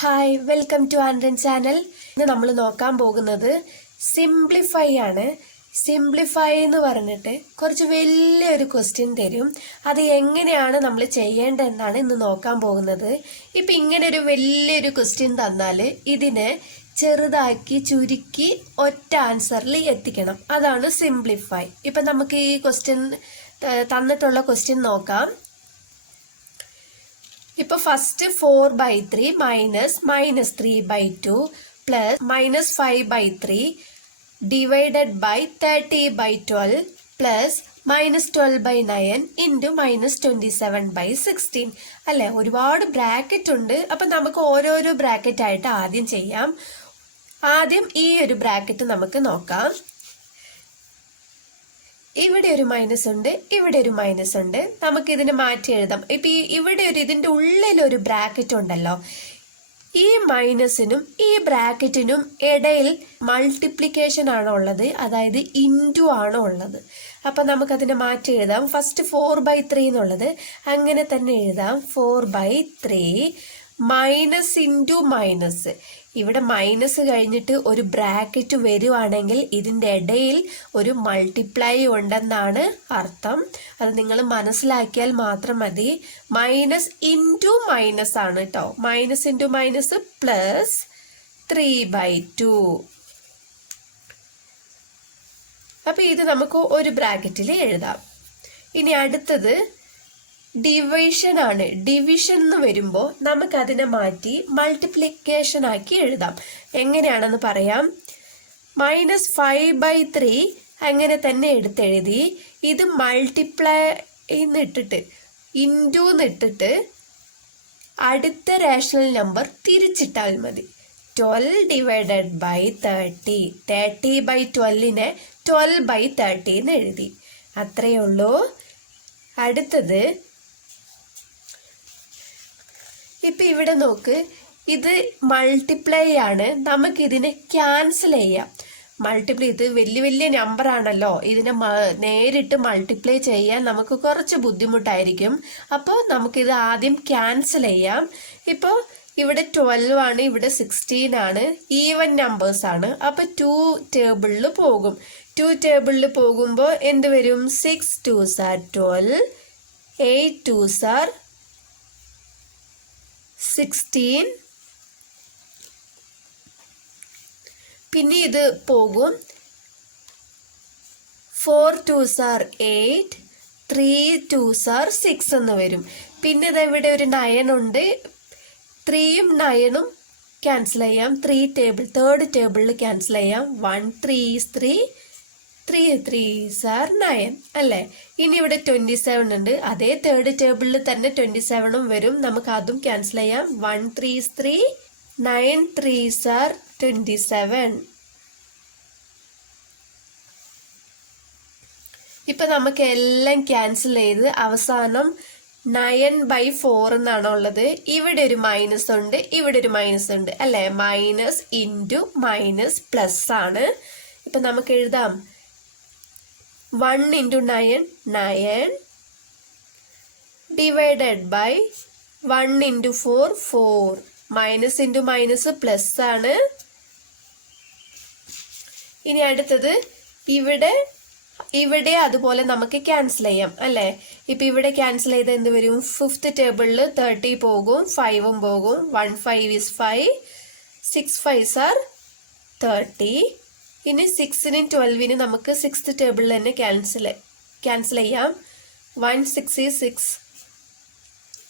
Hi, welcome to ആൻഡ്രൻ channel. ഇന്ന് നമ്മൾ നോക്കാൻ പോകുന്നത് സിംപ്ലിഫൈ ആണ്. സിംപ്ലിഫൈ എന്ന് പറഞ്ഞിട്ട് കുറച്ച് വലിയൊരു ക്വസ്റ്റ്യൻ തരും. അത് എങ്ങനെയാണ് നമ്മൾ ചെയ്യേണ്ടതെന്നാണ് ഇന്ന് നോക്കാൻ പോകുന്നത്. ഇപ്പം ഇങ്ങനെ ഒരു വലിയൊരു ക്വസ്റ്റ്യൻ തന്നാൽ ഇതിനെ ചെറുതാക്കി ചുരുക്കി ഒറ്റ ആൻസറിൽ എത്തിക്കണം. അതാണ് സിംപ്ലിഫൈ. ഇപ്പം നമുക്ക് ഈ ക്വസ്റ്റ്യൻ തന്നിട്ടുള്ള ക്വസ്റ്റ്യൻ നോക്കാം. ഇപ്പൊ first 4/3 minus 3/2 plus -5/3 divided by 30/12 plus -12/9 into -27/16 അല്ലെ. ഒരുപാട് ബ്രാക്കറ്റ് ഉണ്ട്. അപ്പൊ നമുക്ക് ഓരോരോ ബ്രാക്കറ്റ് ആയിട്ട് ആദ്യം ചെയ്യാം. ആദ്യം ഈ ഒരു ബ്രാക്കറ്റ് നമുക്ക് നോക്കാം. ഇവിടെ ഒരു മൈനസ് ഉണ്ട്, ഇവിടെ ഒരു മൈനസ് ഉണ്ട്. നമുക്ക് ഇതിനെ മാറ്റി എഴുതാം. ഇപ്പൊ ഇവിടെ ഇതിന്റെ ഉള്ളിലൊരു ബ്രാക്കറ്റ് ഉണ്ടല്ലോ. ഈ മൈനസിനും ഈ ബ്രാക്കറ്റിനും ഇടയിൽ മൾട്ടിപ്ലിക്കേഷൻ ആണോ ഉള്ളത്, അതായത് ഇൻറ്റു ആണോ ഉള്ളത്. അപ്പൊ നമുക്കതിനെ മാറ്റി എഴുതാം. ഫസ്റ്റ് 4/3 എന്നുള്ളത് അങ്ങനെ തന്നെ എഴുതാം. 4/3 മൈനസ് ഇൻറ്റു മൈനസ്. ഇവിടെ മൈനസ് കഴിഞ്ഞിട്ട് ഒരു ബ്രാക്കറ്റ് വരുവാണെങ്കിൽ ഇതിൻ്റെ ഇടയിൽ ഒരു മൾട്ടിപ്ലൈ ഉണ്ടെന്നാണ് അർത്ഥം. അത് നിങ്ങൾ മനസ്സിലാക്കിയാൽ മാത്രം മതി. മൈനസ് ഇൻറ്റു മൈനസ് ആണ് കേട്ടോ. Minus into minus plus 3/2. അപ്പൊ ഇത് നമുക്ക് ഒരു ബ്രാക്കറ്റിൽ എഴുതാം. ഇനി അടുത്തത് ഡിവിഷൻ ആണ്. ഡിവിഷൻ എന്ന് വരുമ്പോൾ നമുക്ക് അതിനെ മാറ്റി മൾട്ടിപ്ലിക്കേഷൻ ആക്കി എഴുതാം. എങ്ങനെയാണെന്ന് പറയാം. -5/3 അങ്ങനെ തന്നെ എടുത്തെഴുതി. ഇത് മൾട്ടിപ്ലൈ എന്നിട്ടിട്ട് ഇൻറ്റു എന്നിട്ടിട്ട് അടുത്ത റേഷണൽ നമ്പർ തിരിച്ചിട്ടാൽ മതി. 12 ഡിവൈഡഡ് ബൈ 30. 30/12നെ 12/30 എന്ന് എഴുതി. അത്രയേ ഉള്ളൂ. അടുത്തത് ഇപ്പൊ ഇവിടെ നോക്ക്, ഇത് മൾട്ടിപ്ലൈ ആണ്. നമുക്ക് ഇതിനെ ക്യാൻസൽ ചെയ്യാം. മൾട്ടിപ്ലൈ, ഇത് വലിയ വലിയ നമ്പർ ആണല്ലോ. ഇതിനെ നേരിട്ട് മൾട്ടിപ്ലൈ ചെയ്യാൻ നമുക്ക് കുറച്ച് ബുദ്ധിമുട്ടായിരിക്കും. അപ്പോൾ നമുക്കിത് ആദ്യം ക്യാൻസൽ ചെയ്യാം. ഇപ്പോൾ ഇവിടെ 12 ആണ്, ഇവിടെ 16 ആണ്. ഈവൻ നമ്പേഴ്സ് ആണ്. അപ്പൊ 2 ടേബിളിൽ പോകും. 2 ടേബിളിൽ പോകുമ്പോൾ എന്ത് വരും? 6 2s are 12, 8 2s are 16. പിന്നെ ഇത് പോകും. 4 2s are 8, 3 2s are 6 എന്ന് വരും. പിന്നെ ഇത് ഇവിടെ ഒരു 9 ഉണ്ട്. 3യും 9ഉം ക്യാൻസൽ ചെയ്യാം. തേർഡ് ടേബിളിൽ ക്യാൻസൽ ചെയ്യാം. 1 3 is 3, 3 3s are 9 അല്ലേ. ഇനി ഇവിടെ 27 ഉണ്ട്. അതേ തേർഡ് ടേബിളിൽ തന്നെ 27ഉം വരും. നമുക്ക് അതും ക്യാൻസൽ ചെയ്യാം. 1 3 is 3, 9 3s are 27. ഇപ്പൊ നമുക്ക് എല്ലാം ക്യാൻസൽ ചെയ്ത് അവസാനം 9/4 എന്നാണ് ഉള്ളത്. ഇവിടെ ഒരു മൈനസ് ഉണ്ട്, ഇവിടെ ഒരു മൈനസ് ഉണ്ട് അല്ലെ. മൈനസ് ഇൻറ്റു മൈനസ് പ്ലസ് ആണ്. ഇപ്പൊ നമുക്ക് എഴുതാം 1 × 9 9 divided by 1 × 4 4. Minus into minus plus ആണ്. ഇനി അടുത്തത് ഇവിടെ അതുപോലെ നമുക്ക് ക്യാൻസൽ ചെയ്യാം അല്ലെ. ഇപ്പൊ ഇവിടെ ക്യാൻസൽ ചെയ്ത് എന്ത് വരും? 5th ടേബിളിൽ 30 പോകും, 5ഉം പോകും. 1 5 is 5, 6 5s are 30. ഇനി 6നും 12നും നമുക്ക് 6th ടേബിളിൽ തന്നെ ക്യാൻസൽ ചെയ്യാം. 1 6 is 6,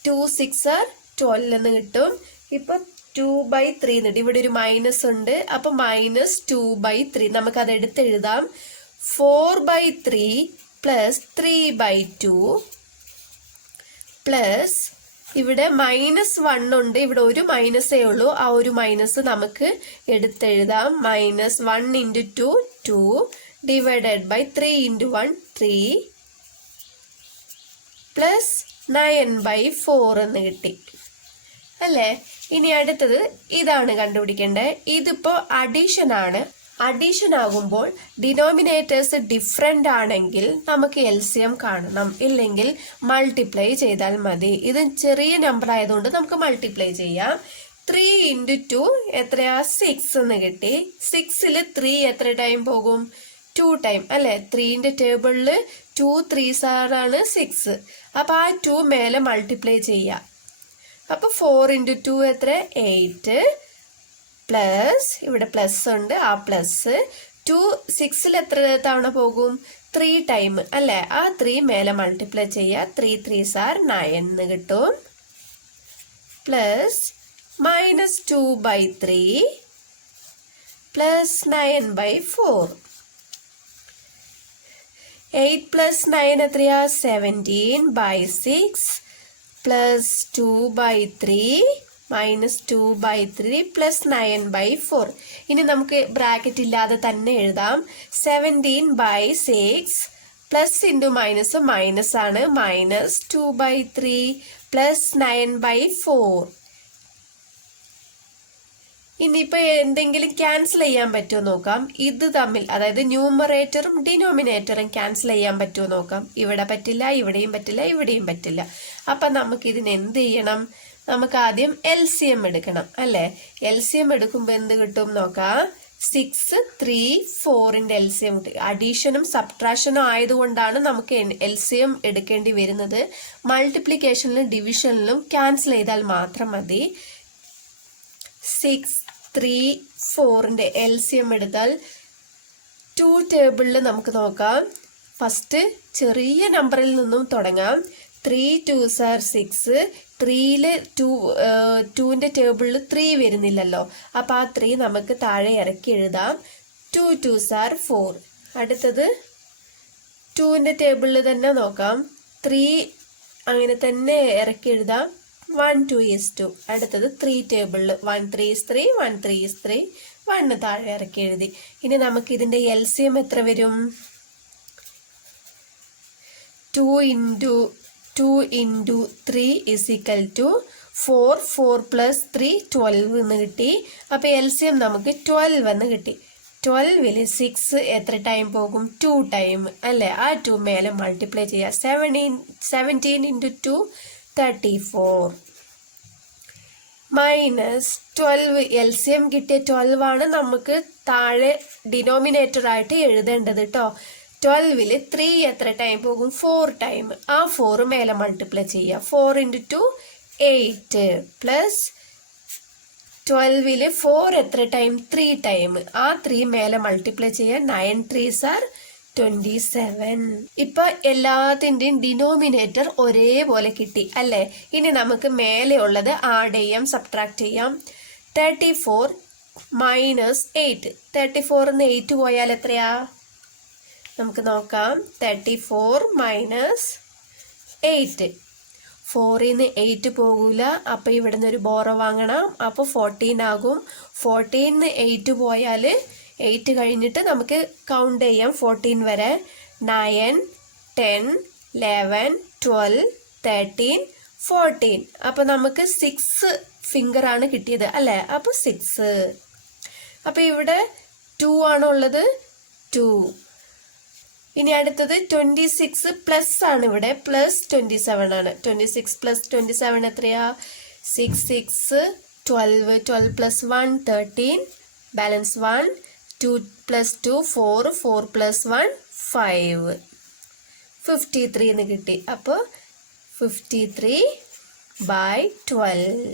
2 6 are 12 എന്ന് കിട്ടും. ഇപ്പൊ 2/3 എന്നിട്ട് ഇവിടെ ഒരു മൈനസ് ഉണ്ട്. അപ്പൊ -2/3 നമുക്ക് അത് എടുത്തെഴുതാം. 4/3 പ്ലസ് 3/2 പ്ലസ് ഇവിടെ -1 ഉണ്ട്. ഇവിടെ ഒരു മൈനസേ ഉള്ളൂ. ആ ഒരു മൈനസ് നമുക്ക് എടുത്തെഴുതാം. -1 × 2 2 ഡിവൈഡഡ് ബൈ 3 × 1 3 പ്ലസ് 9/4 എന്ന് കിട്ടി അല്ലേ. ഇനി അടുത്തത് ഇതാണ് കണ്ടുപിടിക്കേണ്ടത്. ഇതിപ്പോ അഡീഷൻ ആണ്. അഡീഷൻ ആകുമ്പോൾ ഡിനോമിനേറ്റേഴ്സ് ഡിഫറെൻ്റ് ആണെങ്കിൽ നമുക്ക് LCM കാണണം, ഇല്ലെങ്കിൽ മൾട്ടിപ്ലൈ ചെയ്താൽ മതി. ഇത് ചെറിയ നമ്പർ ആയതുകൊണ്ട് നമുക്ക് മൾട്ടിപ്ലൈ ചെയ്യാം. 3 ഇൻറ്റു 2 എത്രയാ 6 എന്ന് കിട്ടി. 6ൽ 3 എത്ര ടൈം പോകും? 2 ടൈം അല്ലേ? 3ന്റെ ടേബിളിൽ 2 3s ആണ് 6. അപ്പൊ ആ 2 മേലെ മൾട്ടിപ്ലൈ ചെയ്യാം. അപ്പൊ 4 ഇൻറ്റു 2 എത്ര? 8 പ്ലസ് ഇവിടെ പ്ലസ് ഉണ്ട്, ആ പ്ലസ് 2 6ൽ എത്ര തവണ പോകും? 3 ടൈം അല്ലേ? ആ 3 മേലെ മൾട്ടിപ്ലൈ ചെയ്യുക. 3 3s are 9 എന്ന് കിട്ടും. Plus -2/3 plus 9/4. 8 പ്ലസ് 9 എത്രയാ? 17/6 പ്ലസ് 2/3 -2/3 പ്ലസ് 9/4. ഇനി നമുക്ക് ബ്രാക്കറ്റ് ഇല്ലാതെ തന്നെ എഴുതാം. 17/6 പ്ലസ് ഇൻറ്റു മൈനസ് മൈനസ് ആണ്, -2/3 പ്ലസ് 9/4. ഇനിയിപ്പോ എന്തെങ്കിലും ക്യാൻസൽ ചെയ്യാൻ പറ്റുമോ നോക്കാം. ഇത് തമ്മിൽ, അതായത് ന്യൂമറേറ്ററും ഡിനോമിനേറ്ററും ക്യാൻസൽ ചെയ്യാൻ പറ്റുമോ നോക്കാം. ഇവിടെ പറ്റില്ല, ഇവിടെയും പറ്റില്ല, ഇവിടെയും പറ്റില്ല. അപ്പൊ നമുക്ക് ഇതിന് എന്ത് ചെയ്യണം? നമുക്ക് ആദ്യം LCM എടുക്കണം അല്ലേ? LCM എടുക്കുമ്പോൾ എന്ത് കിട്ടും നോക്കാം. 6 3 4ന്റെ LCM കിട്ടും. അഡീഷനും സബ്ട്രാക്ഷനും ആയതുകൊണ്ടാണ് നമുക്ക് LCM എടുക്കേണ്ടി വരുന്നത്. മൾട്ടിപ്ലിക്കേഷനിലും ഡിവിഷനിലും ക്യാൻസൽ ചെയ്താൽ മാത്രം മതി. 6 3 4ന്റെ LCM എടുത്താൽ 2 ടേബിളിൽ നമുക്ക് നോക്കാം. ഫസ്റ്റ് ചെറിയ നമ്പറിൽ നിന്നും തുടങ്ങാം. 3 2s are 6. 3ല് 2ന്റെ ടേബിളിൽ 3 വരുന്നില്ലല്ലോ. അപ്പൊ ആ 3 നമുക്ക് താഴെ ഇറക്കി എഴുതാം. 2 2s are 4. അടുത്തത് 2ന്റെ ടേബിളിൽ തന്നെ നോക്കാം. 3 അങ്ങനെ തന്നെ ഇറക്കി എഴുതാം. 1 2 is 2. അടുത്തത് 3 ടേബിളിൽ 1 3 is 3 1 3 is 3 1 താഴെ ഇറക്കി എഴുതി. ഇനി നമുക്ക് ഇതിന്റെ LCM എത്ര വരും? 2 into 3 is equal to 4. 4 plus 3 12 എന്ന് കിട്ടി. അപ്പൊ LCM നമുക്ക് 12 എന്ന് കിട്ടി. 12ല് 6 എത്ര ടൈം പോകും? 2 ടൈം അല്ലേ? ആ 2 മേലെ മൾട്ടിപ്ലൈ ചെയ്യാം. 17 into 2 34 -12. LCM കിട്ടിയ 12 ആണ് നമുക്ക് താഴെ ഡിനോമിനേറ്റർ ആയിട്ട് എഴുതേണ്ടത് കേട്ടോ. 12ല് 3 എത്ര ടൈം പോകും? 4 ടൈം. ആ 4 മേലെ മൾട്ടിപ്ലൈ ചെയ്യുക. 4 into 2 8 പ്ലസ് 12ല് 4 എത്ര ടൈം? 3 ടൈം. ആ 3 മേലെ മൾട്ടിപ്ലൈ ചെയ്യുക. 9 3s are 27. ഇപ്പൊ എല്ലാത്തിന്റെയും ഡിനോമിനേറ്റർ ഒരേപോലെ കിട്ടി അല്ലേ? ഇനി നമുക്ക് മേലെ ഉള്ളത് ആഡ് ചെയ്യാം, സബ്ട്രാക്ട് ചെയ്യാം. 34 -8. 34ന്ന് 8 പോയാൽ എത്രയാ? നമുക്ക് നോക്കാം. 34 -8. 4ന്ന് 8 പോകൂല. അപ്പൊ ഇവിടുന്ന് ഒരു ബോറോ വാങ്ങണം. അപ്പൊ 14 ആകും. 14ന്ന് 8 പോയാല് 8 കഴിഞ്ഞിട്ട് നമുക്ക് കൗണ്ട് ചെയ്യാം 14 വരെ. 9 10 11 12 13 14. അപ്പൊ നമുക്ക് 6 ഫിംഗർ ആണ് കിട്ടിയത് അല്ലെ? അപ്പൊ 6. അപ്പൊ ഇവിടെ 2 ആണ് ഉള്ളത്. 2. ഇനി അടുത്തത് 26 പ്ലസ് ആണ്. ഇവിടെ പ്ലസ് 27 ആണ്. 26 പ്ലസ് 27 എത്രയാ? 6 6 12 12 പ്ലസ് 1 13 ബാലൻസ് 1 2 പ്ലസ് 2 4 4 പ്ലസ് 1 5 53 എന്ന് കിട്ടി. അപ്പോൾ 53/12.